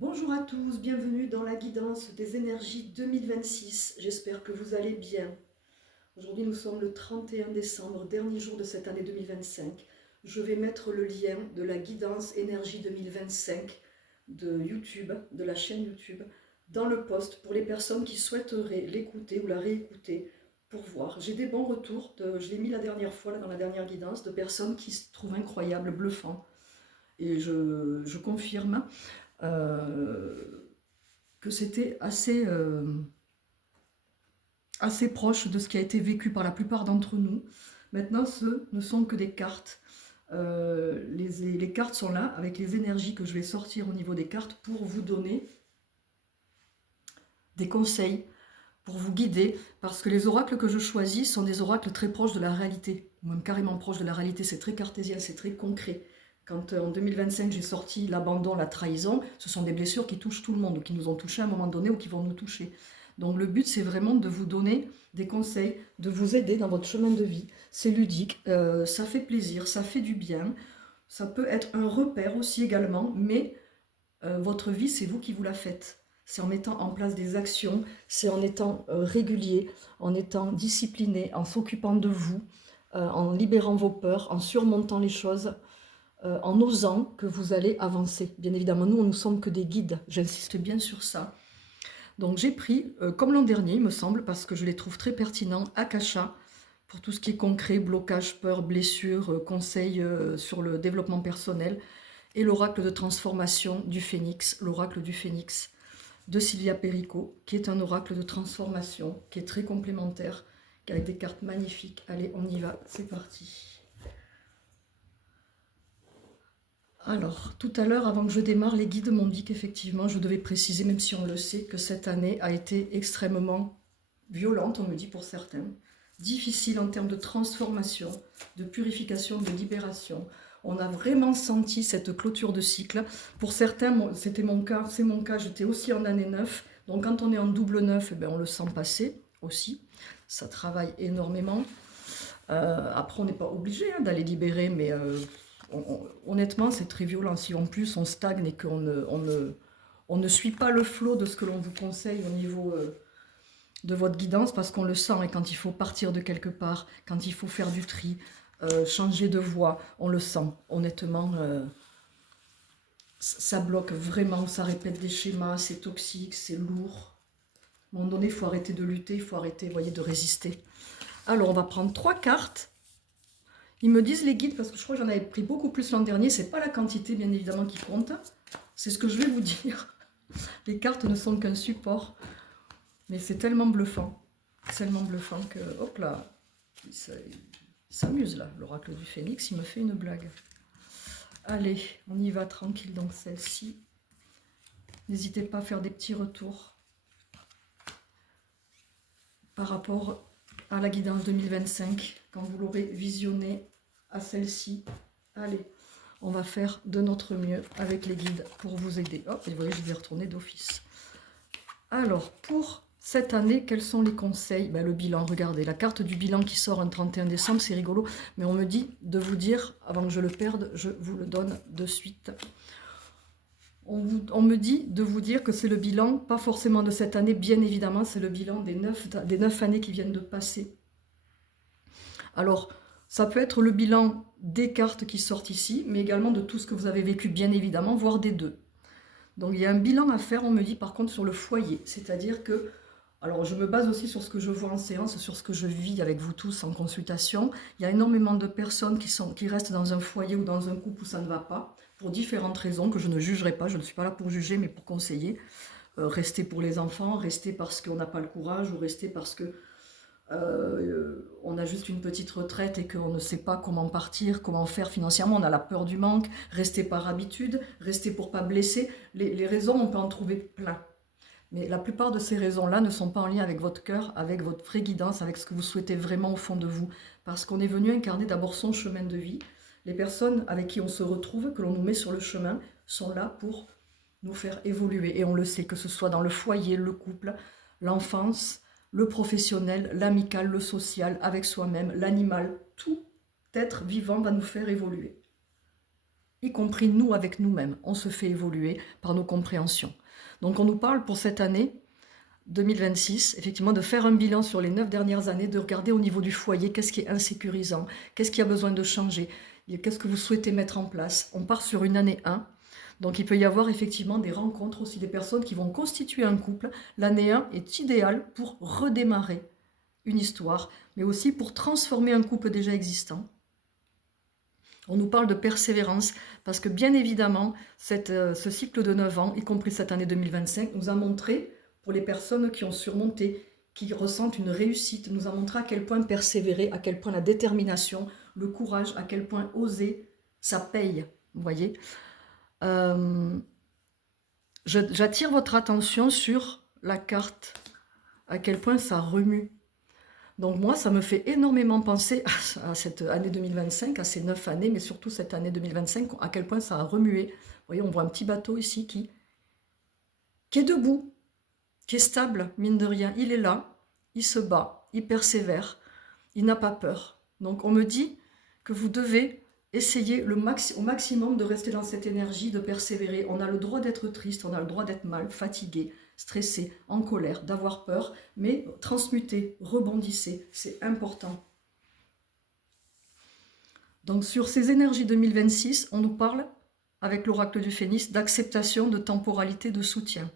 Bonjour à tous, bienvenue dans la guidance des énergies 2026. J'espère que vous allez bien. Aujourd'hui nous sommes le 31 décembre, dernier jour de cette année 2025. Je vais mettre le lien de la guidance énergie 2025 de YouTube, de la chaîne YouTube, dans le post pour les personnes qui souhaiteraient l'écouter ou la réécouter pour voir. J'ai des bons retours, je l'ai mis la dernière fois, là, dans la dernière guidance, de personnes qui se trouvent incroyables, bluffants. Et je confirme que c'était assez proche de ce qui a été vécu par la plupart d'entre nous. Maintenant, ce ne sont que des cartes. Les cartes sont là avec les énergies que je vais sortir au niveau des cartes pour vous donner des conseils, pour vous guider, parce que les oracles que je choisis sont des oracles très proches de la réalité, ou même carrément proches de la réalité. C'est très cartésien, c'est très concret. Quand en 2025 j'ai sorti l'abandon, la trahison, ce sont des blessures qui touchent tout le monde, ou qui nous ont touchés à un moment donné, ou qui vont nous toucher. Donc le but c'est vraiment de vous donner des conseils, de vous aider dans votre chemin de vie. C'est ludique, ça fait plaisir, ça fait du bien, ça peut être un repère aussi également, mais votre vie c'est vous qui vous la faites. C'est en mettant en place des actions, c'est en étant régulier, en étant discipliné, en s'occupant de vous, en libérant vos peurs, en surmontant les choses, en osant que vous allez avancer. Bien évidemment, nous ne sommes que des guides, j'insiste bien sur ça. Donc j'ai pris, comme l'an dernier il me semble, parce que je les trouve très pertinents, Akasha, pour tout ce qui est concret, blocage, peur, blessure, conseils sur le développement personnel, et l'oracle de transformation du phénix, l'oracle du phénix de Sylvia Perico, qui est un oracle de transformation, qui est très complémentaire, avec des cartes magnifiques. Allez, on y va, c'est parti. Alors, tout à l'heure, avant que je démarre, les guides m'ont dit qu'effectivement, je devais préciser, même si on le sait, que cette année a été extrêmement violente, on me dit pour certains, difficile en termes de transformation, de purification, de libération. On a vraiment senti cette clôture de cycle. Pour certains, c'était mon cas, c'est mon cas, j'étais aussi en année 9. Donc quand on est en double 9, eh bien, on le sent passer aussi. Ça travaille énormément. Après, on n'est pas obligé d'aller libérer, mais honnêtement, c'est très violent. Si en plus on stagne et on ne suit pas le flot de ce que l'on vous conseille au niveau de votre guidance, parce qu'on le sent, et quand il faut partir de quelque part, quand il faut faire du tri, changer de voie, on le sent. Honnêtement, ça bloque vraiment, ça répète des schémas, c'est toxique, c'est lourd. À un moment donné, il faut arrêter de lutter, il faut arrêter, vous voyez, de résister. Alors, on va prendre 3 cartes. Ils me disent les guides, parce que je crois que j'en avais pris beaucoup plus l'an dernier. C'est pas la quantité, bien évidemment, qui compte. C'est ce que je vais vous dire. Les cartes ne sont qu'un support. Mais c'est tellement bluffant. Tellement bluffant que, hop là, il s'amuse là. L'oracle du phénix, il me fait une blague. Allez, on y va tranquille. Donc celle-ci. N'hésitez pas à faire des petits retours par rapport à la guidance 2025, quand vous l'aurez visionnée à celle-ci. Allez, on va faire de notre mieux avec les guides pour vous aider. Hop, et vous voyez, je vais retourner d'office. Alors, pour cette année, quels sont les conseils? Ben, le bilan, regardez, la carte du bilan qui sort un 31 décembre, c'est rigolo, mais on me dit de vous dire, avant que je le perde, je vous le donne de suite. On me dit de vous dire que c'est le bilan, pas forcément de cette année, bien évidemment, c'est le bilan des 9 années qui viennent de passer. Alors, ça peut être le bilan des cartes qui sortent ici, mais également de tout ce que vous avez vécu, bien évidemment, voire des deux. Donc, il y a un bilan à faire, on me dit, par contre, sur le foyer. C'est-à-dire que, alors, je me base aussi sur ce que je vois en séance, sur ce que je vis avec vous tous en consultation. Il y a énormément de personnes qui restent dans un foyer ou dans un couple où ça ne va pas, pour différentes raisons que je ne jugerai pas. Je ne suis pas là pour juger, mais pour conseiller. Rester pour les enfants, rester parce qu'on n'a pas le courage, ou rester parce que on a juste une petite retraite et qu'on ne sait pas comment partir, comment faire financièrement, on a la peur du manque, rester par habitude, rester pour pas blesser. Les raisons, on peut en trouver plein. Mais la plupart de ces raisons-là ne sont pas en lien avec votre cœur, avec votre vraie guidance, avec ce que vous souhaitez vraiment au fond de vous. Parce qu'on est venu incarner d'abord son chemin de vie. Les personnes avec qui on se retrouve, que l'on nous met sur le chemin, sont là pour nous faire évoluer. Et on le sait, que ce soit dans le foyer, le couple, l'enfance, le professionnel, l'amical, le social, avec soi-même, l'animal, tout être vivant va nous faire évoluer. y compris nous avec nous-mêmes. On se fait évoluer par nos compréhensions. Donc on nous parle pour cette année 2026, effectivement, de faire un bilan sur les 9 dernières années, de regarder au niveau du foyer, qu'est-ce qui est insécurisant, qu'est-ce qui a besoin de changer, qu'est-ce que vous souhaitez mettre en place. On part sur une année 1, donc il peut y avoir effectivement des rencontres aussi, des personnes qui vont constituer un couple. L'année 1 est idéale pour redémarrer une histoire, mais aussi pour transformer un couple déjà existant. On nous parle de persévérance, parce que bien évidemment, ce cycle de 9 ans, y compris cette année 2025, nous a montré, pour les personnes qui ont surmonté, qui ressentent une réussite, nous a montré à quel point persévérer, à quel point la détermination, le courage, à quel point oser, ça paye, vous voyez. J'attire votre attention sur la carte, à quel point ça remue. Donc moi, ça me fait énormément penser à cette année 2025, à ces 9 années, mais surtout cette année 2025, à quel point ça a remué. Vous voyez, on voit un petit bateau ici qui est debout, qui est stable, mine de rien. Il est là, il se bat, il persévère, il n'a pas peur. Donc on me dit que vous devez essayer au maximum de rester dans cette énergie, de persévérer. On a le droit d'être triste, on a le droit d'être mal, fatigué, stressé, en colère, d'avoir peur, mais transmutez, rebondissez, c'est important. Donc sur ces énergies 2026, on nous parle, avec l'oracle du Phénix, d'acceptation, de temporalité, de soutien.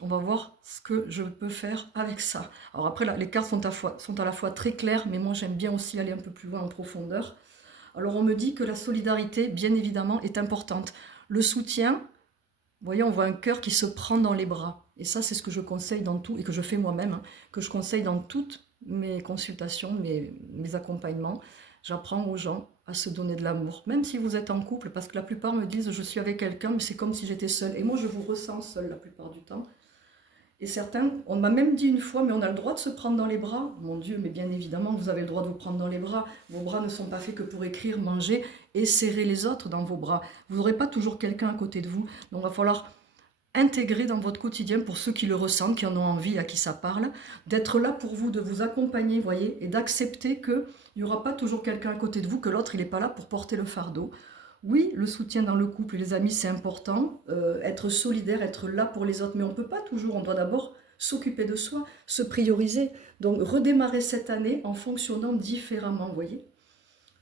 On va voir ce que je peux faire avec ça. Alors après, là, les cartes sont à la fois très claires, mais moi j'aime bien aussi aller un peu plus loin en profondeur. Alors on me dit que la solidarité, bien évidemment, est importante. Le soutien, vous voyez, on voit un cœur qui se prend dans les bras. Et ça, c'est ce que je conseille dans tout, et que je fais moi-même, hein, que je conseille dans toutes mes consultations, mes accompagnements. J'apprends aux gens à se donner de l'amour, même si vous êtes en couple, parce que la plupart me disent « je suis avec quelqu'un, mais c'est comme si j'étais seule ». Et moi, je vous ressens seule la plupart du temps. Et certains, on m'a même dit une fois, mais on a le droit de se prendre dans les bras. Mon Dieu, mais bien évidemment, vous avez le droit de vous prendre dans les bras. Vos bras ne sont pas faits que pour écrire, manger et serrer les autres dans vos bras. Vous n'aurez pas toujours quelqu'un à côté de vous. Donc il va falloir intégrer dans votre quotidien, pour ceux qui le ressentent, qui en ont envie, à qui ça parle, d'être là pour vous, de vous accompagner, voyez, et d'accepter qu'il n'y aura pas toujours quelqu'un à côté de vous, que l'autre, il n'est pas là pour porter le fardeau. Oui, le soutien dans le couple et les amis, c'est important. Être solidaire, être là pour les autres. Mais on ne peut pas toujours, on doit d'abord s'occuper de soi, se prioriser. Donc redémarrer cette année en fonctionnant différemment, vous voyez.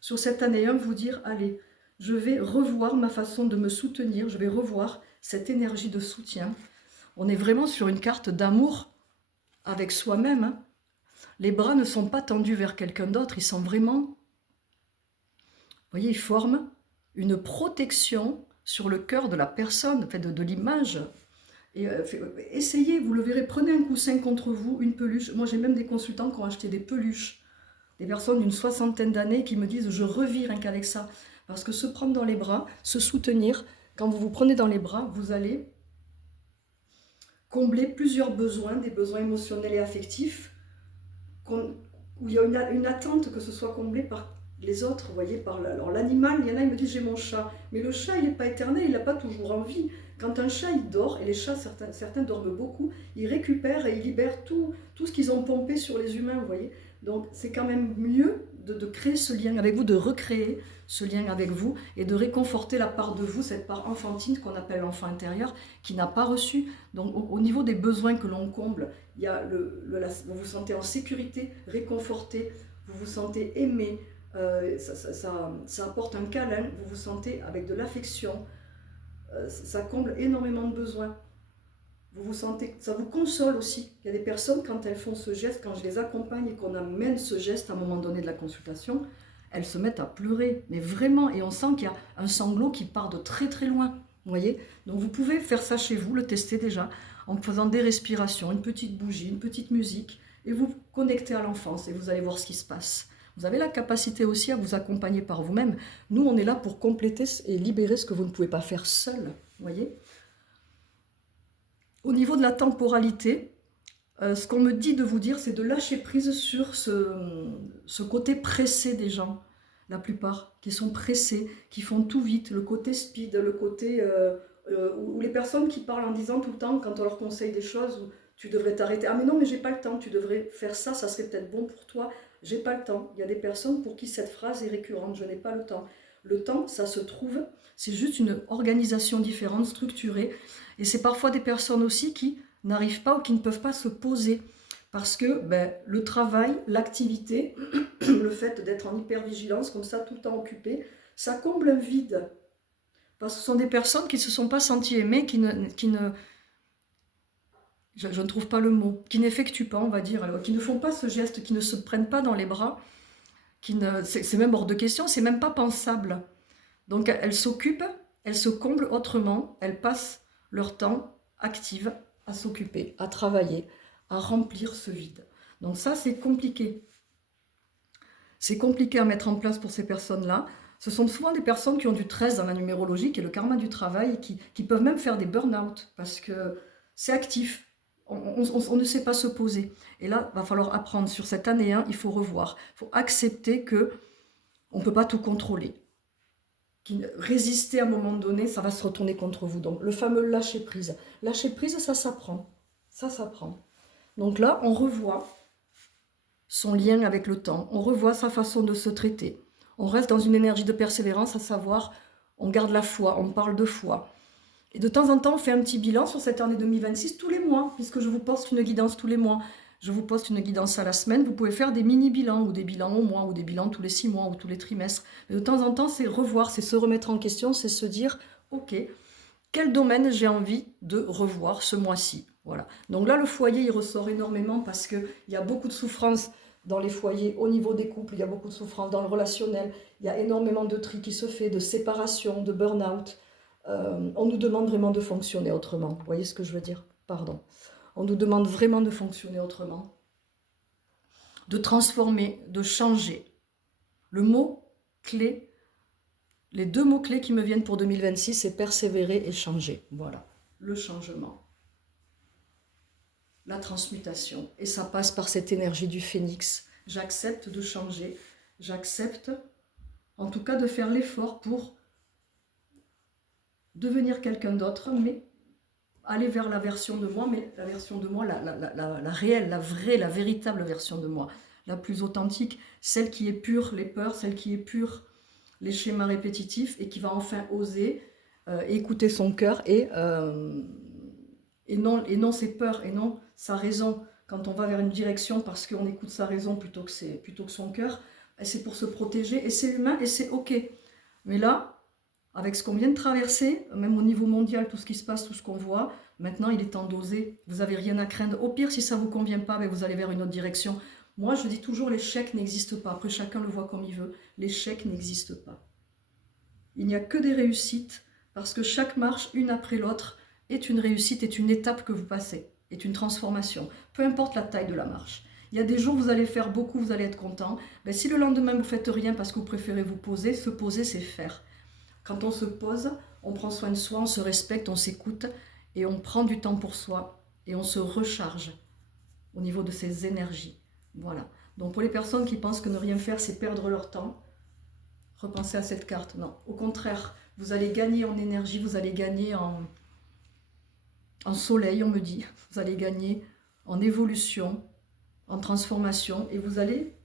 Sur cette année 1, vous dire, allez, je vais revoir ma façon de me soutenir, je vais revoir cette énergie de soutien. On est vraiment sur une carte d'amour avec soi-même, hein. Les bras ne sont pas tendus vers quelqu'un d'autre, ils sont vraiment, vous voyez, ils forment une protection sur le cœur de la personne, enfin de l'image. Et essayez, vous le verrez, prenez un coussin contre vous, une peluche. Moi j'ai même des consultants qui ont acheté des peluches, des personnes d'une 60aine d'années qui me disent je revis rien qu'avec ça. Parce que se prendre dans les bras, se soutenir, quand vous vous prenez dans les bras, vous allez combler plusieurs besoins, des besoins émotionnels et affectifs, où il y a une attente que ce soit comblé par les autres, vous voyez, alors l'animal, il y en a, ils me disent j'ai mon chat, mais le chat il n'est pas éternel, il n'a pas toujours envie. Quand un chat il dort, et les chats certains dorment beaucoup, ils récupèrent et ils libèrent tout ce qu'ils ont pompé sur les humains, vous voyez. Donc c'est quand même mieux de créer ce lien avec vous, de recréer ce lien avec vous et de réconforter la part de vous, cette part enfantine qu'on appelle l'enfant intérieur, qui n'a pas reçu. Donc au niveau des besoins que l'on comble, il y a vous vous sentez en sécurité, réconforté, vous vous sentez aimé, ça apporte un câlin, vous vous sentez avec de l'affection, ça comble énormément de besoins. Vous vous sentez, ça vous console aussi. Il y a des personnes, quand elles font ce geste, quand je les accompagne et qu'on amène ce geste à un moment donné de la consultation, elles se mettent à pleurer, mais vraiment, et on sent qu'il y a un sanglot qui part de très très loin, vous voyez. Donc vous pouvez faire ça chez vous, le tester déjà, en faisant des respirations, une petite bougie, une petite musique, et vous connectez à l'enfance, et vous allez voir ce qui se passe. Vous avez la capacité aussi à vous accompagner par vous-même. Nous, on est là pour compléter et libérer ce que vous ne pouvez pas faire seul, vous voyez. Au niveau de la temporalité, ce qu'on me dit de vous dire, c'est de lâcher prise sur ce côté pressé des gens, la plupart, qui sont pressés, qui font tout vite, le côté speed, le côté où les personnes qui parlent en disant tout le temps, quand on leur conseille des choses, où tu devrais t'arrêter, ah mais non, mais j'ai pas le temps, tu devrais faire ça, ça serait peut-être bon pour toi, j'ai pas le temps. Il y a des personnes pour qui cette phrase est récurrente, je n'ai pas le temps. Le temps, ça se trouve, c'est juste une organisation différente, structurée. Et c'est parfois des personnes aussi qui n'arrivent pas ou qui ne peuvent pas se poser. Parce que le travail, l'activité, le fait d'être en hypervigilance, comme ça, tout le temps occupé, ça comble un vide. Parce que ce sont des personnes qui ne se sont pas senties aimées, je ne trouve pas le mot, qui n'effectuent pas, on va dire, alors, qui ne font pas ce geste, qui ne se prennent pas dans les bras, c'est même hors de question, c'est même pas pensable. Donc elles s'occupent, elles se comblent autrement, elles passent leur temps actives à s'occuper, à travailler, à remplir ce vide. Donc ça, c'est compliqué. C'est compliqué à mettre en place pour ces personnes-là. Ce sont souvent des personnes qui ont du 13 dans la numérologie, qui est le karma du travail, qui peuvent même faire des burn-out, parce que c'est actif. On ne sait pas se poser. Et là, il va falloir apprendre. Sur cette année 1, il faut revoir. Il faut accepter que on ne peut pas tout contrôler. Résister à un moment donné, ça va se retourner contre vous. Donc, le fameux lâcher prise. Lâcher prise, ça s'apprend. Ça s'apprend. Donc là, on revoit son lien avec le temps. On revoit sa façon de se traiter. On reste dans une énergie de persévérance, à savoir, on garde la foi, on parle de foi. Et de temps en temps, on fait un petit bilan sur cette année 2026 tous les mois, puisque je vous poste une guidance tous les mois. Je vous poste une guidance à la semaine. Vous pouvez faire des mini-bilans, ou des bilans au mois, ou des bilans tous les 6 mois, ou tous les trimestres. Mais de temps en temps, c'est revoir, c'est se remettre en question, c'est se dire, ok, quel domaine j'ai envie de revoir ce mois-ci. Voilà. Donc là, le foyer, il ressort énormément parce qu'il y a beaucoup de souffrance dans les foyers, au niveau des couples, il y a beaucoup de souffrance dans le relationnel, il y a énormément de tri qui se fait, de séparation, de burn-out. On nous demande vraiment de fonctionner autrement. Vous voyez ce que je veux dire? Pardon. On nous demande vraiment de fonctionner autrement, de transformer, de changer. Le mot clé, les 2 mots clés qui me viennent pour 2026, c'est persévérer et changer. Voilà, le changement, la transmutation. Et ça passe par cette énergie du phénix. J'accepte de changer, j'accepte en tout cas de faire l'effort pour devenir quelqu'un d'autre, mais aller vers la version de moi, mais la version de moi, la réelle, la vraie, la véritable version de moi, la plus authentique, celle qui est pure les peurs, celle qui est pure les schémas répétitifs et qui va enfin oser écouter son cœur et non ses peurs et non sa raison. Quand on va vers une direction parce qu'on écoute sa raison plutôt que son cœur, c'est pour se protéger et c'est humain et c'est ok. Mais là, avec ce qu'on vient de traverser, même au niveau mondial, tout ce qui se passe, tout ce qu'on voit, maintenant il est temps d'oser. Vous n'avez rien à craindre. Au pire, si ça ne vous convient pas, vous allez vers une autre direction. Moi, je dis toujours, l'échec n'existe pas. Après, chacun le voit comme il veut. L'échec n'existe pas. Il n'y a que des réussites, parce que chaque marche, une après l'autre, est une réussite, est une étape que vous passez, est une transformation. Peu importe la taille de la marche. Il y a des jours où vous allez faire beaucoup, vous allez être content. Mais si le lendemain, vous ne faites rien parce que vous préférez vous poser, se poser, c'est faire. Quand on se pose, on prend soin de soi, on se respecte, on s'écoute et on prend du temps pour soi et on se recharge au niveau de ses énergies. Voilà. Donc pour les personnes qui pensent que ne rien faire, c'est perdre leur temps, repensez à cette carte. Non, au contraire, vous allez gagner en énergie, vous allez gagner en soleil, on me dit. Vous allez gagner en évolution, en transformation et vous allez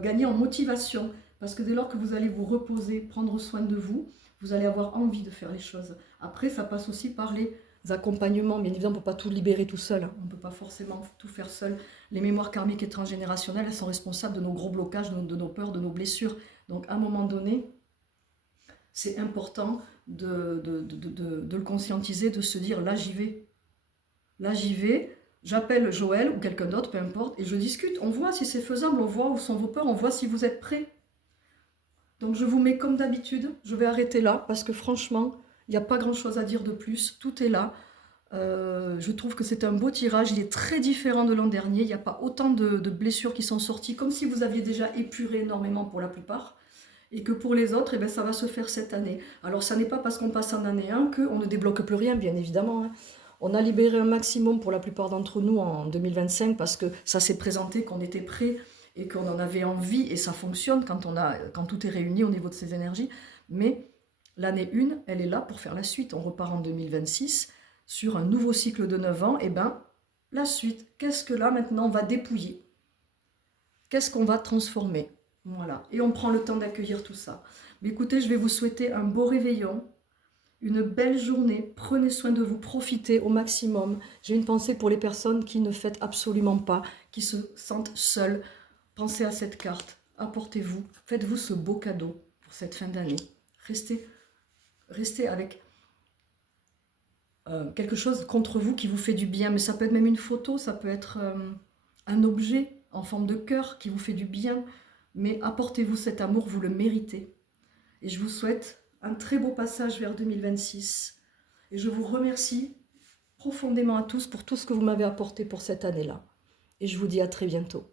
gagner en motivation. Parce que dès lors que vous allez vous reposer, prendre soin de vous, vous allez avoir envie de faire les choses. Après, ça passe aussi par les accompagnements. Bien évidemment, on ne peut pas tout libérer tout seul. On ne peut pas forcément tout faire seul. Les mémoires karmiques et transgénérationnelles, elles sont responsables de nos gros blocages, de nos peurs, de nos blessures. Donc, à un moment donné, c'est important de le conscientiser, de se dire, là, j'y vais. Là, j'y vais. J'appelle Joël ou quelqu'un d'autre, peu importe, et je discute. On voit si c'est faisable, on voit où sont vos peurs, on voit si vous êtes prêts. Donc je vous mets comme d'habitude, je vais arrêter là parce que franchement, il n'y a pas grand chose à dire de plus, tout est là. Je trouve que c'est un beau tirage, il est très différent de l'an dernier, il n'y a pas autant de blessures qui sont sorties, comme si vous aviez déjà épuré énormément pour la plupart, et que pour les autres, ça va se faire cette année. Alors ça n'est pas parce qu'on passe en année 1 qu'on ne débloque plus rien, bien évidemment. Hein. On a libéré un maximum pour la plupart d'entre nous en 2025 parce que ça s'est présenté qu'on était prêts et qu'on en avait envie, et ça fonctionne quand tout est réuni au niveau de ces énergies. Mais l'année 1, elle est là pour faire la suite. On repart en 2026 sur un nouveau cycle de 9 ans. Et la suite, qu'est-ce que là maintenant on va dépouiller? Qu'est-ce qu'on va transformer? Voilà. Et on prend le temps d'accueillir tout ça. Mais écoutez, je vais vous souhaiter un beau réveillon, une belle journée. Prenez soin de vous, profitez au maximum. J'ai une pensée pour les personnes qui ne fêtent absolument pas, qui se sentent seules. Pensez à cette carte, apportez-vous, faites-vous ce beau cadeau pour cette fin d'année. Restez avec quelque chose contre vous qui vous fait du bien, mais ça peut être même une photo, ça peut être un objet en forme de cœur qui vous fait du bien, mais apportez-vous cet amour, vous le méritez. Et je vous souhaite un très beau passage vers 2026. Et je vous remercie profondément à tous pour tout ce que vous m'avez apporté pour cette année-là. Et je vous dis à très bientôt.